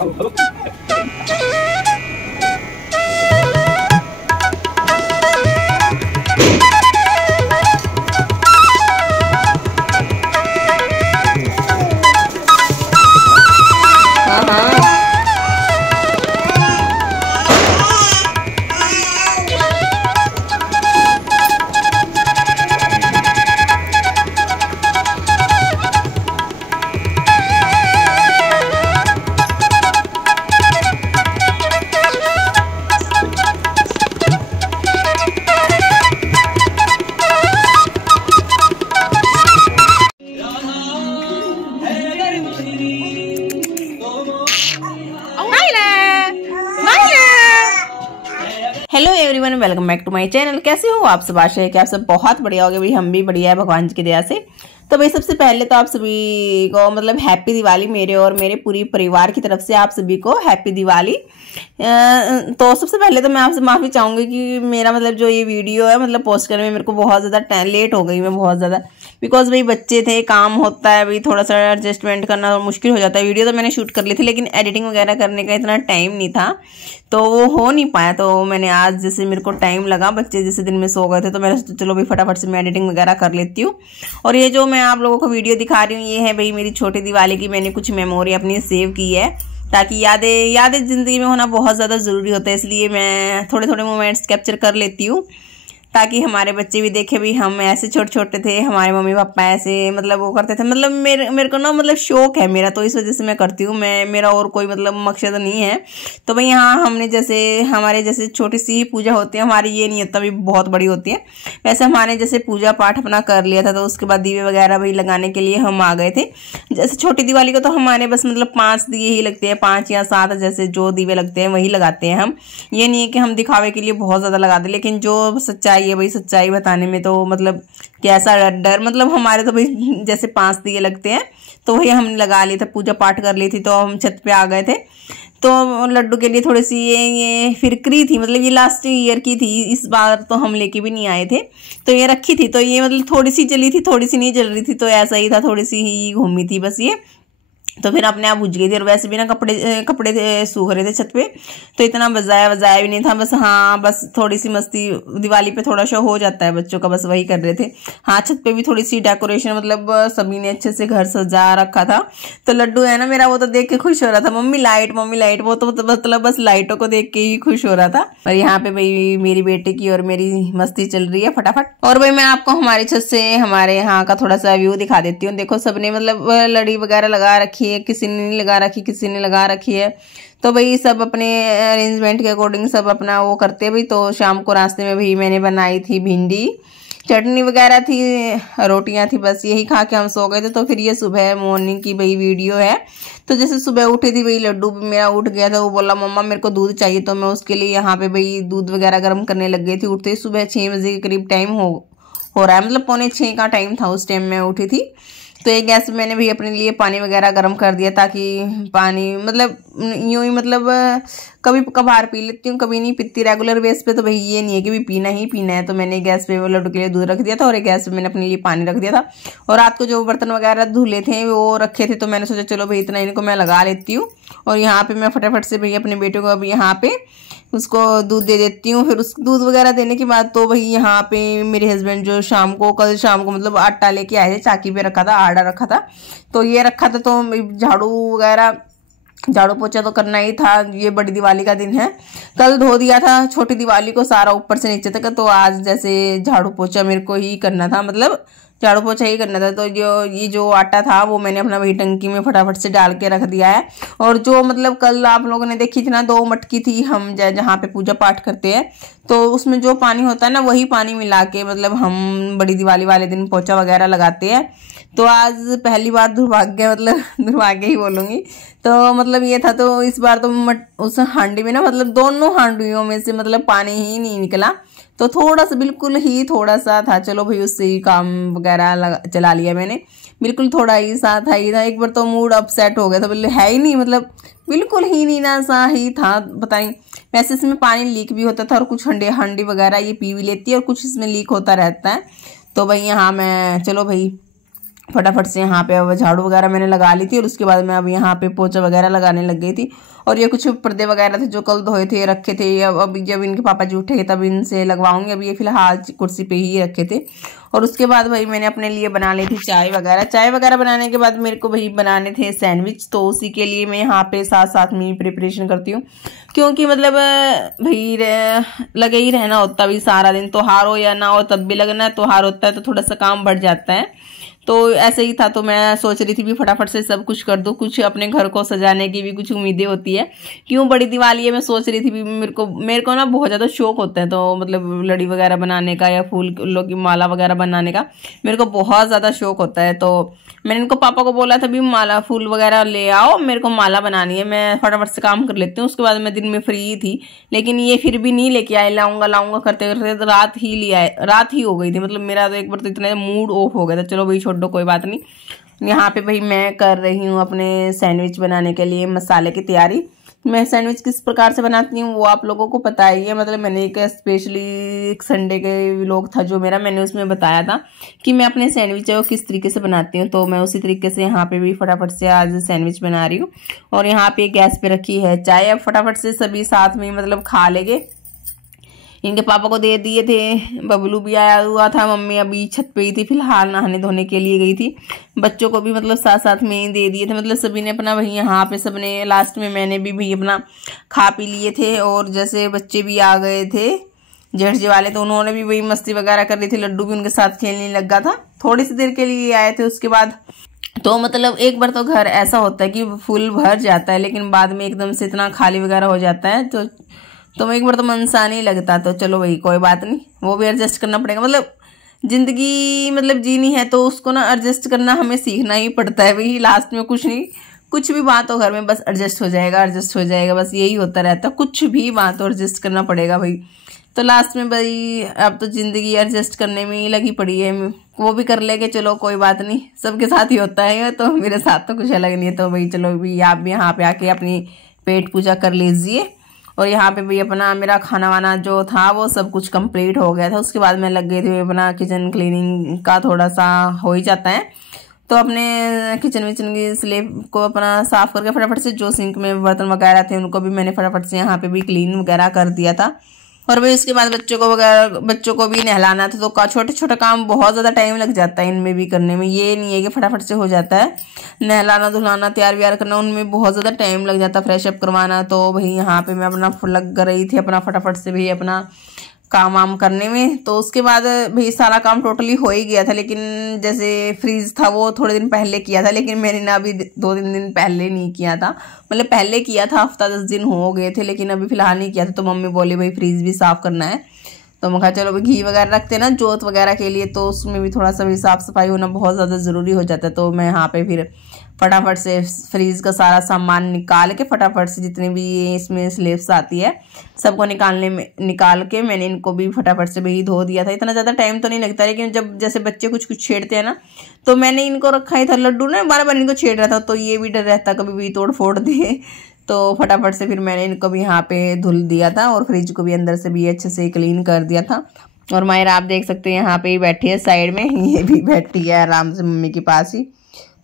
Hello everyone, welcome back to my channel. कैसे हो आप सब? आशा है कि आप सब बहुत बढ़िया होगे। भाई हम भी बढ़िया है भगवान जी की दया से। तो भाई सबसे पहले तो आप सभी को मतलब हैप्पी दिवाली मेरे और मेरे पूरी परिवार की तरफ से आप सभी को हैप्पी दिवाली। तो सबसे पहले तो मैं आपसे माफ़ी चाहूँगी कि मेरा मतलब जो ये वीडियो है मतलब पोस्ट करने में मेरे को बहुत ज़्यादा लेट हो गई मैं बहुत ज़्यादा, बिकॉज भाई बच्चे थे, काम होता है, भाई थोड़ा सा एडजस्टमेंट करना मुश्किल हो जाता है। वीडियो तो मैंने शूट कर ली थी लेकिन एडिटिंग वगैरह करने का इतना टाइम नहीं था तो वो हो नहीं पाया। तो मैंने आज जैसे मेरे को टाइम लगा, बच्चे जैसे दिन में सो गए थे तो मैंने सोचा चलो भाई फटाफट से मैं एडिटिंग वगैरह कर लेती हूँ। और ये जो मैं आप लोगों को वीडियो दिखा रही हूँ ये है भाई मेरी छोटी दिवाली की। मैंने कुछ मेमोरी अपनी सेव की है ताकि यादें ज़िंदगी में होना बहुत ज़्यादा ज़रूरी होता है, इसलिए मैं थोड़े थोड़े मोमेंट्स कैप्चर कर लेती हूँ ताकि हमारे बच्चे भी देखे भी हम ऐसे छोटे छोटे थे, हमारे मम्मी पापा ऐसे मतलब वो करते थे। मतलब मेरे को ना मतलब शौक है मेरा, तो इस वजह से मैं करती हूँ। मेरा और कोई मतलब मकसद नहीं है। तो भाई यहाँ हमने जैसे हमारे जैसे छोटी सी ही पूजा होती है, हमारी ये नहीं होता भी बहुत बड़ी होती है। वैसे हमारे जैसे पूजा पाठ अपना कर लिया था तो उसके बाद दीवे वगैरह भाई लगाने के लिए हम आ गए थे। जैसे छोटी दिवाली को तो हमारे बस मतलब 5 दिए ही लगते हैं, 5 या 7 जैसे जो दीवे लगते हैं वही लगाते हैं हम। ये नहीं है कि हम दिखावे के लिए बहुत ज़्यादा लगाते, लेकिन जो सच्चाई है भाई सच्चाई बताने में तो मतलब कैसा डर मतलब हमारे तो भाई जैसे 5 दिए लगते हैं तो वही हमने लगा लिए थे, पूजा पाठ कर ली थी। तो हम छत पे आ गए थे तो लड्डू के लिए थोड़ी सी ये फिरकरी थी, मतलब ये लास्ट ईयर की थी, इस बार तो हम लेके भी नहीं आए थे तो ये रखी थी। तो ये मतलब थोड़ी सी जली थी, थोड़ी सी नहीं जल रही थी, तो ऐसा ही था, थोड़ी सी ही घूमी थी बस ये। तो फिर अपने आप बुझ गई थी और वैसे भी ना कपड़े सूख रहे थे छत पे तो इतना बजाया भी नहीं था। बस हाँ बस थोड़ी सी मस्ती दिवाली पे थोड़ा सा हो जाता है बच्चों का, बस वही कर रहे थे। हाँ छत पे भी थोड़ी सी डेकोरेशन मतलब सभी ने अच्छे से घर सजा रखा था। तो लड्डू है ना मेरा वो तो देख के खुश हो रहा था, मम्मी लाइट वो तो मतलब बस लाइटों को देख के ही खुश हो रहा था। और यहाँ पे भाई मेरी बेटे की और मेरी मस्ती चल रही है फटाफट। और भाई मैं आपको हमारी छत से हमारे यहाँ का थोड़ा सा व्यू दिखा देती हूँ। देखो सबने मतलब लड़ी वगैरह लगा रखी है, किसी ने नहीं लगा रखी, किसी ने लगा रखी है। तो भाई सब अपने अरेंजमेंट के अकॉर्डिंग सब अपना वो करते हैं भाई। तो शाम को रास्ते में भी मैंने बनाई थी भिंडी, चटनी वगैरह थी, रोटियां थी, बस यही खा के हम सो गए थे। तो फिर ये सुबह मॉर्निंग की भाई वीडियो है। तो जैसे सुबह उठी थी भाई लड्डू मेरा उठ गया था, वो बोला मम्मा मेरे को दूध चाहिए, तो मैं उसके लिए यहाँ पे भाई दूध वगैरह गर्म करने लग गई थी। उठते ही सुबह 6 बजे के करीब टाइम हो रहा है, मतलब 5:45 का टाइम था उस टाइम मैं उठी थी। तो एक गैस पे मैंने भी अपने लिए पानी वगैरह गर्म कर दिया ताकि पानी मतलब यूं ही मतलब कभी कभार पी लेती हूँ, कभी नहीं पीती रेगुलर बेस पे। तो भाई ये नहीं है कि भी पीना ही पीना है। तो मैंने गैस पे लड्डू के लिए दूध रख दिया था और एक गैस पे मैंने अपने लिए पानी रख दिया था। और रात को जो बर्तन वगैरह धुले थे वो रखे थे तो मैंने सोचा चलो भाई इतना इनको मैं लगा लेती हूँ। और यहाँ पे मैं फटाफट से भाई अपने बेटे को अभी यहाँ पे उसको दूध दे देती हूँ। फिर उस दूध वगैरह देने के बाद तो भाई यहाँ पे मेरे हस्बैंड जो कल शाम को मतलब आटा लेके आए थे, चाकी पे रखा था, आटा रखा था, तो ये रखा था। तो झाड़ू पोछा तो करना ही था, ये बड़ी दिवाली का दिन है। कल धो दिया था छोटी दिवाली को सारा ऊपर से नीचे तक, तो आज जैसे झाड़ू पोछा मेरे को ही करना था, मतलब झाड़ू पोछा ही करना था। तो जो आटा था वो मैंने अपना वही टंकी में फटाफट से डाल के रख दिया है। और जो मतलब कल आप लोगों ने देखी थी ना 2 मटकी थी, हम जहाँ पे पूजा पाठ करते हैं तो उसमें जो पानी होता है ना वही पानी मिला के मतलब हम बड़ी दिवाली वाले दिन पोछा वगैरह लगाते हैं। तो आज पहली बार दुर्भाग्य मतलब दुर्भाग्य ही बोलूँगी, तो मतलब ये था। तो इस बार तो उस हांडी में ना मतलब दोनों हांडियों में से मतलब पानी ही नहीं निकला, तो थोड़ा सा बिल्कुल ही थोड़ा सा था। चलो भाई उससे ही काम वगैरह चला लिया मैंने, बिल्कुल थोड़ा ही सा था ही था। एक बार तो मूड अपसेट हो गया था, बोले है ही नहीं, मतलब बिल्कुल ही नहीं ना सा ही था, पता नहीं। वैसे इसमें पानी लीक भी होता था और कुछ हांडी वगैरह ये पी भी लेती है और कुछ इसमें लीक होता रहता है। तो भाई यहाँ मैं चलो भाई फटाफट से यहाँ पे अब झाड़ू वगैरह मैंने लगा ली थी और उसके बाद मैं अब यहाँ पे पोछा वगैरह लगाने लग गई थी। और ये कुछ पर्दे वगैरह थे जो कल धोए थे रखे थे, अब जब इनके पापा जी उठेंगे तब इनसे लगवाऊंगी। अब ये फिलहाल कुर्सी पे ही रखे थे। और उसके बाद भाई मैंने अपने लिए बना ली थी चाय वगैरह। चाय वगैरह बनाने के बाद मेरे को भाई बनाने थे सैंडविच, तो उसी के लिए मैं यहाँ पे साथ साथ में ही प्रिपरेशन करती हूँ, क्योंकि मतलब भाई लगे ही रहना होता भी सारा दिन, त्योहार हो या ना हो तब भी लगना है। त्योहार होता है तो थोड़ा सा काम बढ़ जाता है, तो ऐसे ही था। तो मैं सोच रही थी भी फटाफट से सब कुछ कर दूं, कुछ अपने घर को सजाने की भी कुछ उम्मीदें होती है। क्यों बड़ी दिवाली है, मैं सोच रही थी भी मेरे को ना बहुत ज़्यादा शौक होता है, तो मतलब लड़ी वगैरह बनाने का या फूलों की माला वगैरह बनाने का मेरे को बहुत ज़्यादा शौक होता है। तो मैंने इनको पापा को बोला था भी माला फूल वगैरह ले आओ, मेरे को माला बनानी है, मैं फटाफट से काम कर लेती हूँ। उसके बाद मैं दिन में फ्री थी, लेकिन ये फिर भी नहीं लेके आए। लाऊंगा लाऊंगा करते करते रात ही हो गई थी। मतलब मेरा तो एक बार तो इतना मूड ऑफ हो गया था। चलो भाई छोड़ दो, कोई बात नहीं। यहाँ पे भाई मैं कर रही हूँ अपने सैंडविच बनाने के लिए मसाले की तैयारी। मैं सैंडविच किस प्रकार से बनाती हूँ वो आप लोगों को पता ही है। मतलब मैंने एक स्पेशली एक संडे के व्लॉग था जो मेरा, मैंने उसमें बताया था कि मैं अपने सैंडविच है वो किस तरीके से बनाती हूँ। तो मैं उसी तरीके से यहाँ पे भी फटाफट से आज सैंडविच बना रही हूँ। और यहाँ पे गैस पे रखी है चाय। अब फटाफट से सभी साथ में मतलब खा लेंगे। इनके पापा को दे दिए थे, बबलू भी आया हुआ था, मम्मी अभी छत पे ही थी फिलहाल, नहाने धोने के लिए गई थी। बच्चों को भी मतलब साथ साथ में ही दे दिए थे। मतलब सभी ने अपना भाई यहाँ पे सबने, लास्ट में मैंने भी अपना खा पी लिए थे। और जैसे बच्चे भी आ गए थे जेठ जी वाले, तो उन्होंने भी वही मस्ती वगैरह कर रही थी। लड्डू भी उनके साथ खेलने लगा था। थोड़ी सी देर के लिए आए थे, उसके बाद तो मतलब एक बार तो घर ऐसा होता है कि फुल भर जाता है, लेकिन बाद में एकदम से इतना खाली वगैरह हो जाता है। तो एक बार तो मन सा नहीं लगता। तो चलो भाई कोई बात नहीं, वो भी एडजस्ट करना पड़ेगा। मतलब जिंदगी मतलब जीनी है तो उसको ना एडजस्ट करना हमें सीखना ही पड़ता है भाई। लास्ट में कुछ नहीं, कुछ भी बात हो घर में बस एडजस्ट हो जाएगा, एडजस्ट हो जाएगा, बस यही होता रहता है। कुछ भी बात हो एडजस्ट करना पड़ेगा भाई। तो लास्ट में भाई अब तो जिंदगी एडजस्ट करने में ही लगी पड़ी है, वो भी कर लेंगे। चलो कोई बात नहीं, सबके साथ ही होता है, तो मेरे साथ तो कुछ अलग नहीं है। तो भाई चलो भाई आप भी यहाँ पे आके अपनी पेट पूजा कर लीजिए। और यहाँ पे भी अपना मेरा खाना वाना जो था वो सब कुछ कंप्लीट हो गया था। उसके बाद मैं लग गई थी अपना किचन क्लीनिंग का, थोड़ा सा हो ही जाता है। तो अपने किचन विचन की स्लैब को अपना साफ करके फटाफट से जो सिंक में बर्तन वगैरह थे उनको भी मैंने फटाफट से यहाँ पे भी क्लीन वगैरह कर दिया था। और भाई उसके बाद बच्चों को भी नहलाना था। तो छोटे छोटे काम बहुत ज़्यादा टाइम लग जाता है इनमें भी करने में, ये नहीं है कि फटाफट से हो जाता है। नहलाना धुलाना तैयार व्यार करना उनमें बहुत ज़्यादा टाइम लग जाता है, फ्रेशअप करवाना। तो भाई यहाँ पे मैं अपना लग रही थी अपना फटाफट से भी अपना काम वाम करने में। तो उसके बाद भाई सारा काम टोटली हो ही गया था, लेकिन जैसे फ्रीज था वो थोड़े दिन पहले किया था, लेकिन मैंने ना अभी 2-3 दिन पहले नहीं किया था। मतलब पहले किया था, हफ्ता 10 दिन हो गए थे, लेकिन अभी फिलहाल नहीं किया था। तो मम्मी बोली भाई फ्रीज भी साफ़ करना है। तो मैं कहा चलो भाई घी वगैरह रखते हैं ना जोत वगैरह के लिए, तो उसमें भी थोड़ा सा भी साफ़ सफाई होना बहुत ज़्यादा ज़रूरी हो जाता है। तो मैं यहाँ पे फिर फटाफट से फ्रीज का सारा सामान निकाल के फटाफट से जितनी भी इसमें स्लेब्स आती है सबको निकाल के मैंने इनको भी फटाफट से भी धो दिया था। इतना ज़्यादा टाइम तो नहीं लगता, लेकिन जब जैसे बच्चे कुछ कुछ छेड़ते हैं ना, तो मैंने इनको रखा ही था। लड्डू ना बार बार इनको छेड़ रहा था, तो ये भी डर रहता कभी भी तोड़ फोड़ दे। तो फटाफट से फिर मैंने इनको भी यहाँ पे धुल दिया था और फ्रिज को भी अंदर से भी अच्छे से क्लीन कर दिया था। और मायरा आप देख सकते हैं यहाँ पे ही बैठी है साइड में, ये भी बैठी है आराम से मम्मी के पास ही।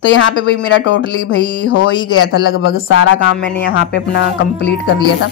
तो यहाँ पे भाई मेरा टोटली भाई हो ही गया था, लगभग सारा काम मैंने यहाँ पे अपना कंप्लीट कर लिया था।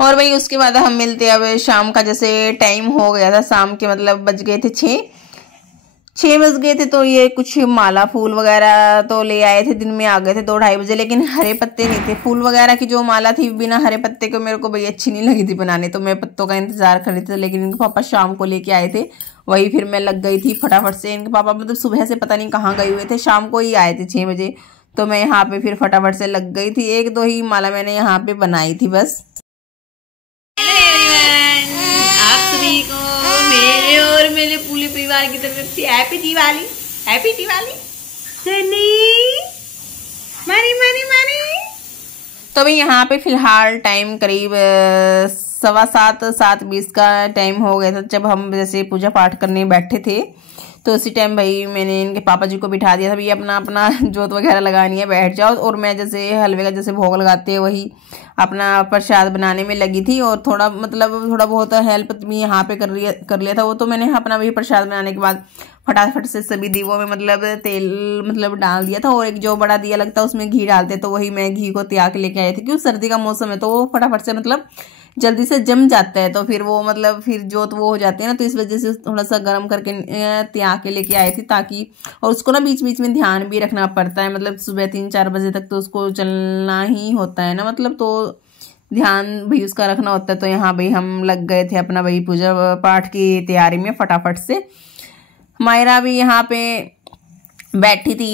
और भाई उसके बाद हम मिलते अब शाम का, जैसे टाइम हो गया था शाम के, मतलब बज गए थे 6 बज गए थे। तो ये कुछ माला फूल वगैरह तो ले आए थे, दिन में आ गए थे 2-2:30 बजे, लेकिन हरे पत्ते नहीं थे। फूल वगैरह की जो माला थी बिना हरे पत्ते को मेरे को भाई अच्छी नहीं लगी थी बनाने, तो मैं पत्तों का इंतजार कर रही थी। लेकिन इनके पापा शाम को लेके आए थे, वही फिर मैं लग गई थी फटाफट से। इनके पापा मतलब सुबह से पता नहीं कहाँ गए हुए थे, शाम को ही आए थे 6 बजे। तो मैं यहाँ पे फिर फटाफट से लग गई थी। 1-2 ही माला मैंने यहाँ पे बनाई थी बस। मेरे और मेरे पूरे परिवार की तरफ से हैप्पी दिवाली, हैप्पी दिवाली। मानी। तो भाई यहाँ पे फिलहाल टाइम करीब 7:15 7:20 का टाइम हो गया था जब हम जैसे पूजा पाठ करने बैठे थे। तो उसी टाइम भाई मैंने इनके पापा जी को बिठा दिया था, भाई अपना अपना जोत वगैरह लगानी है, बैठ जाओ। और मैं जैसे हलवे का जैसे भोग लगाते हैं वही अपना प्रसाद बनाने में लगी थी। और थोड़ा बहुत हेल्प भी यहाँ पे कर लिया था। वो तो मैंने अपना वही प्रसाद बनाने के बाद फटाफट से सभी दीवों में तेल डाल दिया था। और एक जो बड़ा दिया लगता है उसमें घी डालते, तो वही मैं घी को त्याग के लेके आई थी, क्योंकि सर्दी का मौसम है तो वो फटाफट से जल्दी से जम जाता है। तो फिर वो फिर जोत वो हो जाती है ना, तो इस वजह से थोड़ा सा गर्म करके त्याग के लेके आई थी, ताकि। और उसको ना बीच बीच में ध्यान भी रखना पड़ता है, सुबह 3-4 बजे तक तो उसको चलना ही होता है ना, तो ध्यान भी उसका रखना होता है। तो यहाँ भाई हम लग गए थे अपना भाई पूजा पाठ की तैयारी में फटाफट से। मायरा भी यहाँ पे बैठी थी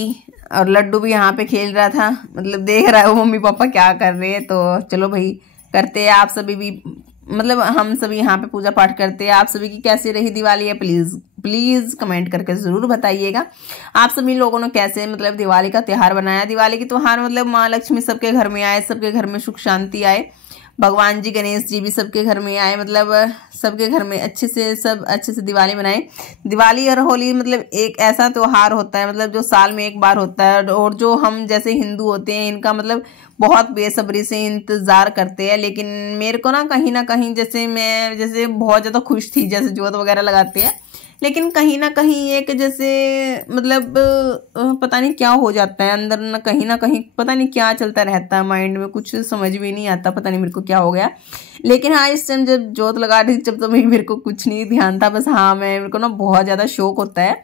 और लड्डू भी यहाँ पे खेल रहा था, देख रहा है वो मम्मी पापा क्या कर रहे हैं। तो चलो भाई करते हैं, आप सभी भी हम सभी यहाँ पे पूजा पाठ करते हैं। आप सभी की कैसी रही दिवाली है प्लीज कमेंट करके जरूर बताइएगा। आप सभी लोगों ने कैसे दिवाली का त्योहार बनाया। दिवाली की त्योहार माँ लक्ष्मी सबके घर में आए, सबके घर में सुख शांति आए, भगवान जी गणेश जी भी सबके घर में आए, सबके घर में अच्छे से दिवाली मनाए। दिवाली और होली एक ऐसा त्योहार होता है जो साल में एक बार होता है, और जो हम जैसे हिंदू होते हैं इनका बहुत बेसब्री से इंतजार करते हैं। लेकिन मेरे को ना कहीं जैसे मैं बहुत ज़्यादा खुश थी, जैसे जोत वगैरह लगाते हैं, लेकिन कहीं ना कहीं एक जैसे पता नहीं क्या हो जाता है अंदर, ना कहीं पता नहीं क्या चलता रहता है माइंड में, कुछ समझ भी नहीं आता, पता नहीं मेरे को क्या हो गया। लेकिन हाँ इस टाइम जब जोत लगा रही जब तो मेरे को कुछ नहीं ध्यान था, बस हाँ मेरे को ना बहुत ज़्यादा शौक होता है।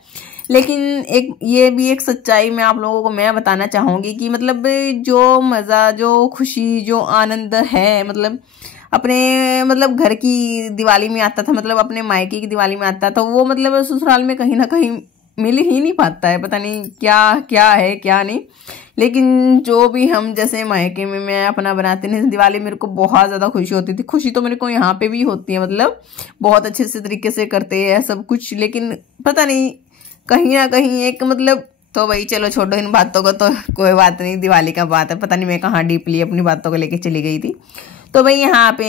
लेकिन ये भी एक सच्चाई मैं आप लोगों को मैं बताना चाहूँगी कि जो मज़ा, जो खुशी, जो आनंद है अपने घर की दिवाली में आता था, अपने मायके की दिवाली में आता था, वो ससुराल में कहीं ना कहीं मिल ही नहीं पाता है। पता नहीं क्या है क्या नहीं। लेकिन जो भी हम जैसे मायके में मैं अपना बनाते नहीं दिवाली, मेरे को बहुत ज़्यादा खुशी होती थी। खुशी तो मेरे को यहाँ पे भी होती है, बहुत अच्छे से तरीके से करते हैं सब कुछ। लेकिन पता नहीं कहीं ना कहीं एक तो भाई चलो छोड़ो इन बातों को, तो कोई बात नहीं, दिवाली का बात है। पता नहीं मैं कहाँ डीपली अपनी बातों को लेके चली गई थी। तो भाई यहाँ पे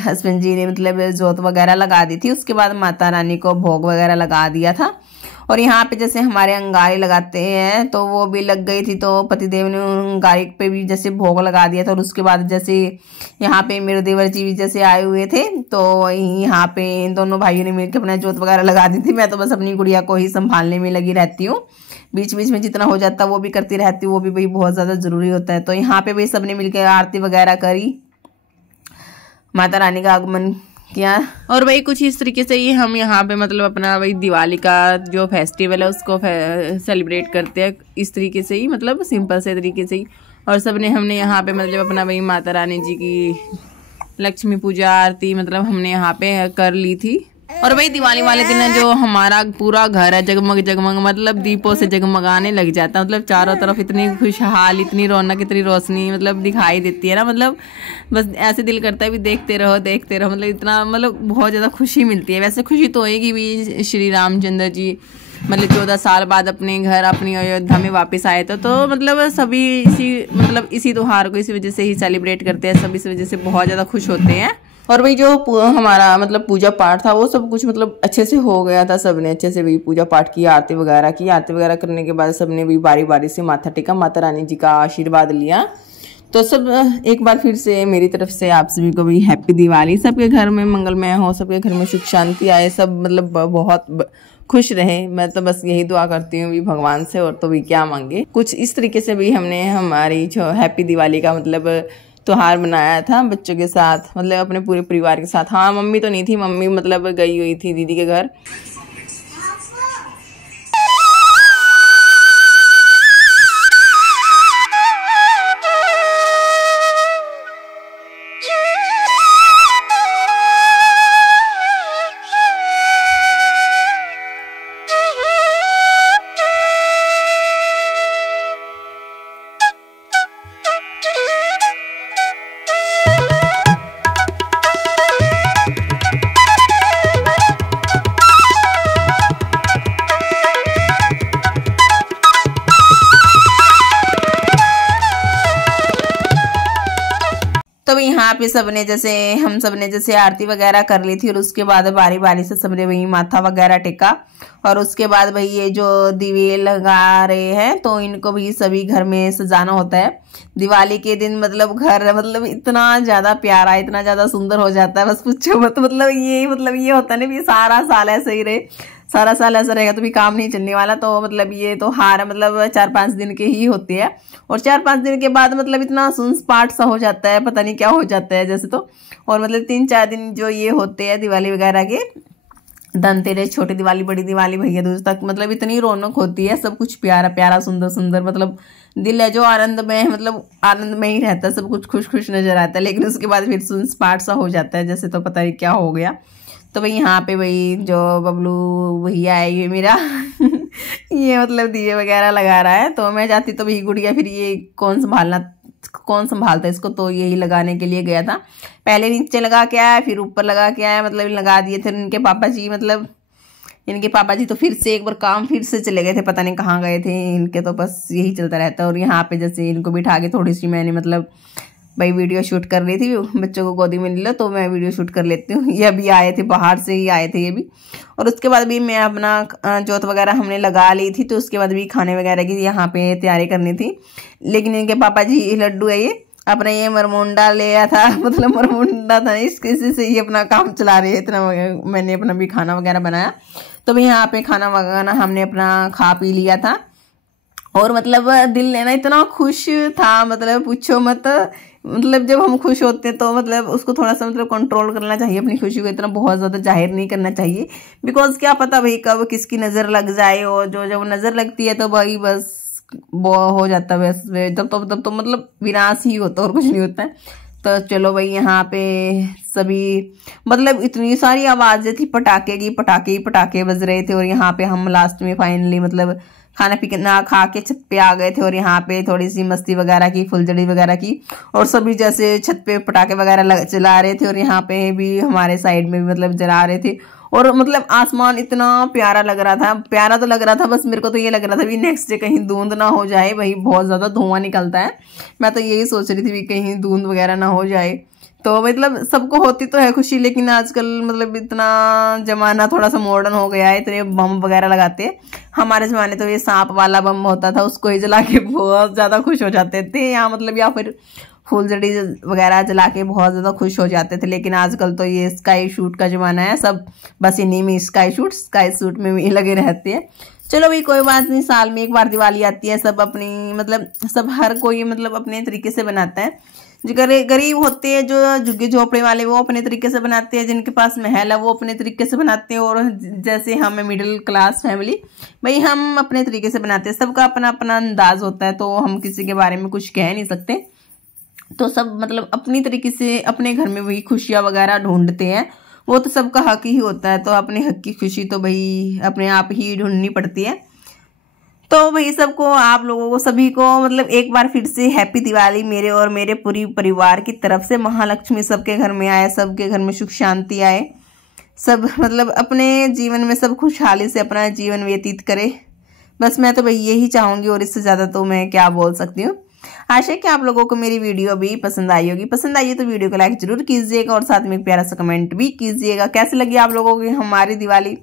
हस्बैंड जी ने जोत वगैरह लगा दी थी, उसके बाद माता रानी को भोग वगैरह लगा दिया था। और यहाँ पे जैसे हमारे अंगारी लगाते हैं तो वो भी लग गई थी, तो पतिदेव ने अंगारी पे भी जैसे भोग लगा दिया था। और उसके बाद जैसे यहाँ पे मेरे देवर जी भी जैसे आए हुए थे, तो यहाँ पे इन दोनों भाइयों ने मिलकर अपना जोत वगैरह लगा दी थी। मैं तो बस अपनी गुड़िया को ही संभालने में लगी रहती हूँ, बीच बीच में जितना हो जाता है वो भी करती रहती हूँ, वो भी भाई बहुत ज़्यादा ज़रूरी होता है। तो यहाँ पे भाई सबने मिलकर आरती वगैरह करी, माता रानी का आगमन किया। और भाई कुछ इस तरीके से ही हम यहाँ पे अपना वही दिवाली का जो फेस्टिवल है उसको सेलिब्रेट करते हैं, इस तरीके से ही सिंपल से तरीके से ही। और सबने हमने यहाँ पे अपना वही माता रानी जी की लक्ष्मी पूजा आरती हमने यहाँ पे कर ली थी। और भाई दिवाली वाले दिन जो हमारा पूरा घर है जगमग जगमग दीपों से जगमगाने लग जाता है, चारों तरफ इतनी खुशहाल, इतनी रौनक, इतनी रोशनी दिखाई देती है ना, बस ऐसे दिल करता है भी देखते रहो इतना बहुत ज़्यादा खुशी मिलती है। वैसे खुशी तो होएगी भी, श्री रामचंद्र जी 14 साल बाद अपने घर अपनी अयोध्या में वापस आए थे, तो सभी इसी त्योहार को इसी वजह से ही सेलिब्रेट करते हैं, सब इस वजह से बहुत ज़्यादा खुश होते हैं। और भाई जो हमारा पूजा पाठ था वो सब कुछ अच्छे से हो गया था। सबने अच्छे से भी पूजा पाठ की, आरती वगैरह करने के बाद सबने भी बारी बारी से माथा टेका, माता रानी जी का आशीर्वाद लिया। तो सब एक बार फिर से मेरी तरफ से आप सभी को भी हैप्पी दिवाली। सबके घर में मंगलमय हो, सबके घर में सुख शांति आए, सब बहुत खुश रहे। मैं तो बस यही दुआ करती हूँ भी भगवान से, और तो भी क्या मांगे। कुछ इस तरीके से भी हमने हमारी जो हैप्पी दिवाली का त्योहार मनाया था बच्चों के साथ, अपने पूरे परिवार के साथ। हाँ मम्मी तो नहीं थी, मम्मी गई हुई थी दीदी के घर। अब यहाँ पे सबने जैसे हम सबने जैसे आरती वगैरह कर ली थी और उसके बाद बारी बारी से सबने वही माथा वगैरह टेका। और उसके बाद भाई ये जो दिवे लगा रहे हैं तो इनको भी सभी घर में सजाना होता है दिवाली के दिन। मतलब घर मतलब इतना ज़्यादा प्यारा, इतना ज़्यादा सुंदर हो जाता है, बस पूछो मत। मतलब ये होता है ना भी सारा साल ऐसे ही रहे, सारा साल ऐसा रहेगा तो भी काम नहीं चलने वाला। तो मतलब ये तो हार मतलब 4-5 दिन के ही होते हैं और 4-5 दिन के बाद मतलब इतना सुनसपाट सा हो जाता है, पता नहीं क्या हो जाता है जैसे तो। और मतलब 3-4 दिन जो ये होते हैं दिवाली वगैरह के, धनतेरस, छोटी दिवाली, बड़ी दिवाली, भैया दूज तक, मतलब इतनी रौनक होती है, सब कुछ प्यारा प्यारा सुंदर सुंदर, मतलब दिल है जो आनंद में, मतलब आनंद में ही रहता है, सब कुछ खुश खुश नजर आता है। लेकिन उसके बाद फिर सुनसपाट सा हो जाता है जैसे, तो पता नहीं क्या हो गया। तो भाई यहाँ पे भाई जो बबलू भैया है ये मेरा ये मतलब दिए वगैरह लगा रहा है। तो मैं जाती तो भाई गुड़िया फिर ये कौन संभालता है इसको, तो यही लगाने के लिए गया था। पहले नीचे लगा के आया, फिर ऊपर लगा के आया, मतलब लगा दिए थे इनके पापा जी। मतलब इनके पापा जी तो फिर से एक बार काम फिर से चले गए थे, पता नहीं कहाँ गए थे इनके, तो बस यही चलता रहता है। और यहाँ पे जैसे इनको बिठा के थोड़ी सी मैंने मतलब भाई वीडियो शूट कर रही थी, बच्चों को गोदी में ले लो तो मैं वीडियो शूट कर लेती हूँ। ये अभी आए थे, बाहर से ही आए थे ये भी। और उसके बाद भी मैं अपना जोत वगैरह हमने लगा ली थी, तो उसके बाद भी खाने वगैरह की यहाँ पे तैयारी करनी थी। लेकिन इनके पापा जी लड्डू है ये अपना ये मरमुंडा ले आया था, मतलब मरमुंडा था, इसी से ये अपना काम चला रहे हैं। इतना मैंने अपना भी खाना वगैरह बनाया। तो भी यहाँ पे खाना वगैरह हमने अपना खा पी लिया था। और मतलब दिल लेना इतना खुश था, मतलब पूछो मत। मतलब जब हम खुश होते हैं तो मतलब उसको थोड़ा सा मतलब कंट्रोल करना चाहिए, अपनी खुशी को इतना बहुत ज़्यादा जाहिर नहीं करना चाहिए। बिकॉज क्या पता भाई कब किसकी नज़र लग जाए, और जो जब नज़र लगती है तो भाई बस वो हो जाता है, बस तब तो मतलब विनाश ही होता है और कुछ नहीं होता है। तो चलो भाई यहाँ पे सभी मतलब इतनी सारी आवाज़ें थी पटाखे की, पटाखे बज रहे थे। और यहाँ पे हम लास्ट में फाइनली मतलब खाना पीना खा के छत पे आ गए थे। और यहाँ पे थोड़ी सी मस्ती वगैरह की, फुलझड़ी वगैरह की, और सभी जैसे छत पे पटाखे वगैरह चला रहे थे। और यहाँ पे भी हमारे साइड में भी मतलब जला रहे थे। और मतलब आसमान इतना प्यारा लग रहा था, प्यारा तो लग रहा था, बस मेरे को तो ये लग रहा था भी नेक्स्ट डे कहीं धुंध ना हो जाए, भाई बहुत ज़्यादा धुआं निकलता है। मैं तो यही सोच रही थी भी कहीं धुंध वगैरह ना हो जाए। तो मतलब सबको होती तो है खुशी, लेकिन आजकल मतलब इतना जमाना थोड़ा सा मॉडर्न हो गया है, इतने बम वगैरह लगाते हैं। हमारे जमाने तो ये सांप वाला बम होता था, उसको ही जला के बहुत ज़्यादा खुश हो जाते थे यहाँ, मतलब या फिर फुलझड़ी वगैरह जला के बहुत ज़्यादा खुश हो जाते थे। लेकिन आजकल तो ये स्काई शूट का ज़माना है, सब बस इन्हीं में स्काई शूट में भी लगे रहते हैं। चलो भाई कोई बात नहीं, साल में एक बार दिवाली आती है, सब अपनी मतलब सब हर कोई मतलब अपने तरीके से बनाता है। जो गरीब होते हैं, जो झुग्गी झोपड़ी वाले, वो अपने तरीके से बनाते हैं, जिनके पास महल है वो अपने तरीके से बनाते हैं। और जैसे हम मिडिल क्लास फैमिली, भाई हम अपने तरीके से बनाते हैं। सबका अपना अपना अंदाज होता है, तो हम किसी के बारे में कुछ कह नहीं सकते। तो सब मतलब अपनी तरीके से अपने घर में वही खुशियाँ वगैरह ढूंढते हैं, वो तो सबका हक ही होता है। तो अपने हक की खुशी तो भाई अपने आप ही ढूंढनी पड़ती है। तो भाई सबको, आप लोगों को सभी को मतलब एक बार फिर से हैप्पी दिवाली मेरे और मेरे पूरी परिवार की तरफ से। महालक्ष्मी सबके घर में आए, सबके घर में सुख शांति आए, सब मतलब अपने जीवन में सब खुशहाली से अपना जीवन व्यतीत करे। बस मैं तो भाई यही चाहूँगी, और इससे ज़्यादा तो मैं क्या बोल सकती हूँ। आशा है कि आप लोगों को मेरी वीडियो भी पसंद आई होगी। पसंद आई है तो वीडियो को लाइक जरूर कीजिएगा, और साथ में एक प्यारा सा कमेंट भी कीजिएगा। कैसे लगी आप लोगों की हमारी दिवाली,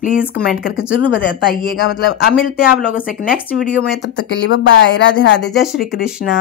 प्लीज़ कमेंट करके जरूर बताइएगा। मतलब अब मिलते हैं आप लोगों से एक नेक्स्ट वीडियो में, तब तक के लिए बाय बाय, राधे राधे, जय श्री कृष्णा।